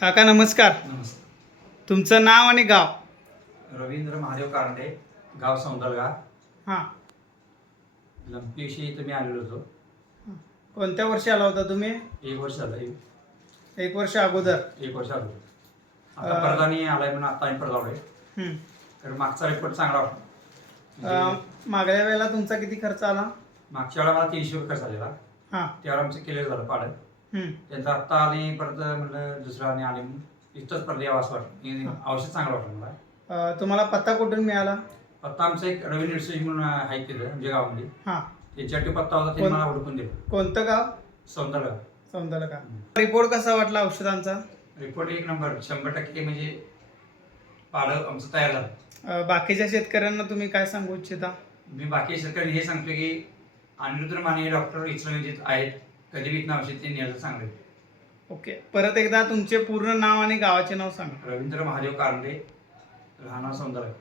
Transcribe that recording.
काका नमस्कार. नमस्कार. तुमचं नाव आणि गाव? रवींद्र महादेव कारंडे गाव सौंदलगा. हां. लंपीविषयी तुम्ही आलेलो होतो. कोणत्या वर्षी आला होता तुम्ही? एक वर्ष झालं. एक एक वर्ष अगोदर. एक वर्ष आलो आता अं, आणि आलाय म्हणून आता आणि परत आलोय हं. तर मागचा रिपोर्ट चांगला अं, म्हणजे मागल्या वेळेला तुमचा किती खर्च आला? मागच्या वेळेला मला तीनशे रुपये खर्च झालेला हां. त्यावर आमचं केलं झालं पाडं हं. त्यांचं आत्ता आणि परत म्हणलं दुसरं आणि आले. इथंच परत यावं असं वाटलं. औषध चांगलं वाटलं मला. अं, तुम्हाला पत्ता कुठून मिळाला? आता आमचं एक रवींद्र नर्सरी म्हणून आहे तिथं म्हणजे गावामध्ये. हां. त्यांच्यासाठी पत्ता होता त्यांनी कोण? मला ओळखून दिलं. कोणतं गाव? सौंदर्य. का? रिपोर्ट कसा वाटला औषधांचा? रिपोर्ट एक नंबर. शंभर टक्के म्हणजे पाडं आमचं तयार झालं. अं, बाकीच्या शेतकऱ्यांना तुम्ही काय सांगू इच्छिता? मी बाकी शेतकरी हे सांगतो की अनिरुद्ध माने हे डॉक्टर इचलकरंजीत आहेत. कधी विकणं औषध ते न्यायला चांगले ओके. परत एकदा तुमचे पूर्ण नाव आणि गावाचे नाव सांगा. रवींद्र महादेव कारंडे राहणार सौंदर्य.